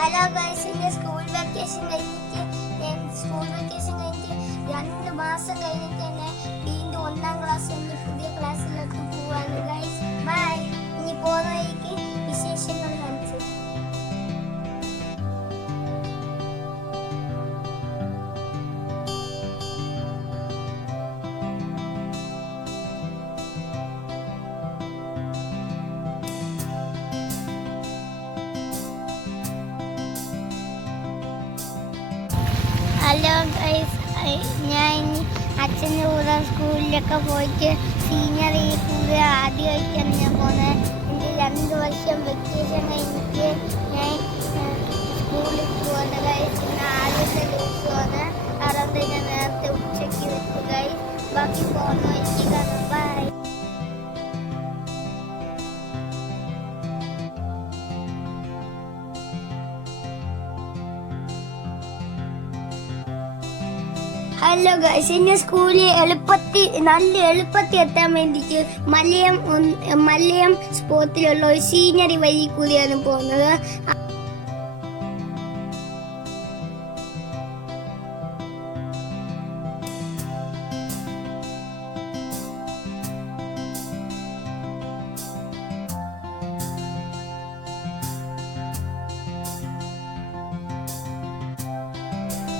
Hello guys, എൻ്റെ school vacation കഴിഞ്ഞിട്ട് 2 മാസം കഴിഞ്ഞിട്ട് തന്നെ വീണ്ടും 1ാം ക്ലാസ് കഴിഞ്ഞ് പുതിയ ക്ലാസ്സിലേക്ക് പോവാണ് ഗൈസ്. ബൈ. ഇനി പോകുന്ന വഴിക്ക് വിശേഷങ്ങൾ കാണിച്ചു. ഹലോ ഗൈസ്, ഞാൻ അച്ഛൻ്റെ കൂടെ സ്കൂളിലൊക്കെ പോയിട്ട് സീനിയറി കൂടെ ആദ്യമായിട്ടാണ് ഞാൻ പോകുന്നത്. എൻ്റെ 2 വർഷം വെക്കേഷൻ കഴിഞ്ഞിട്ട് ഞാൻ സ്കൂളിൽ പോകുന്നത് ഗൈസ്. ഇന്ന് ആദ്യത്തെ ദിവസമാണ്. അതുകൊണ്ട് ഞാൻ നേരത്തെ ഉച്ചയ്ക്ക് വെച്ചു ഗൈസ്. ബാക്കി പോകുന്ന വഴിക്ക് കാണാം. ബൈ. ഹലോ ഗൈസ്, എൻ്റെ സ്കൂളിൽ നല്ല എളുപ്പത്തിൽ എത്താൻ വേണ്ടിയിട്ട് മലയം സ്പോട്ടിലുള്ള ഒരു സീനറി വഴി കൂടിയാണ് പോകുന്നത്.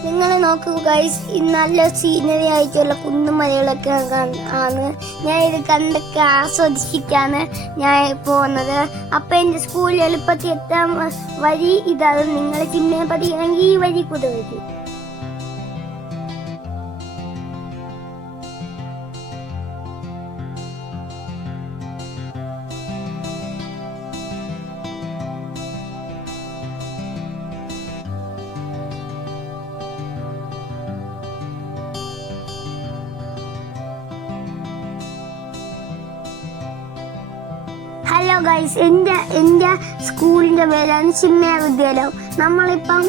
നിങ്ങൾ നോക്കൂ ഗൈസ്, നല്ല സീനറി ആയിട്ടുള്ള കുന്നുമലകളൊക്കെ ആണ്. ഞാൻ ഇത് കണ്ടൊക്കെ ആസ്വദിച്ചിട്ടാണ് ഞാൻ പോകുന്നത്. അപ്പം എൻ്റെ സ്കൂളിൽ എളുപ്പത്തിൽ എത്താൻ വഴി ഇതാണ്. നിങ്ങൾ ചിമ്മയെ പഠിക്കണമെങ്കിൽ ഈ വഴി കൂടെ വരും. ഹലോ ഗൈസ്, എൻ്റെ സ്കൂളിൻ്റെ പേരാണ് ചിന്മയ വിദ്യാലയം. നമ്മളിപ്പം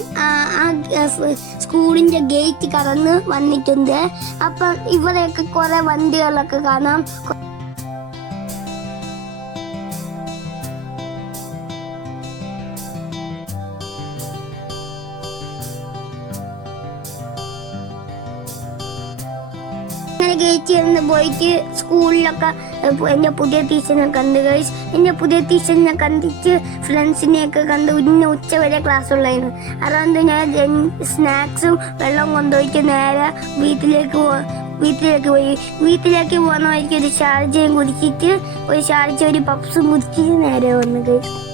സ്കൂളിൻ്റെ ഗേറ്റ് കടന്ന് വന്നിട്ടുണ്ട്. അപ്പം ഇവിടെയൊക്കെ കുറേ വണ്ടികളൊക്കെ കാണാം. ഗേറ്റിൽ നിന്ന് പോയിട്ട് സ്കൂളിലൊക്കെ എൻ്റെ പുതിയ ടീച്ചറിനെ കണ്ടു ഗൈസ്. എൻ്റെ പുതിയ ടീച്ചറിനെ കണ്ടിട്ട് ഫ്രണ്ട്സിനെയൊക്കെ കണ്ട് ഇന്ന് ഉച്ച വരെ ക്ലാസ് ഉള്ളായിരുന്നു. അതുകൊണ്ട് ഞാൻ സ്നാക്സും വെള്ളം കൊണ്ടുപോയിട്ട് നേരെ വീട്ടിലേക്ക് പോയി. വീട്ടിലേക്ക് പോകുന്ന വഴിക്ക് ഒരു ഷാർജയും കുടിച്ചിട്ട് ഒരു പപ്സും കുടിച്ചിട്ട് നേരെ വന്നു ഗൈസ്.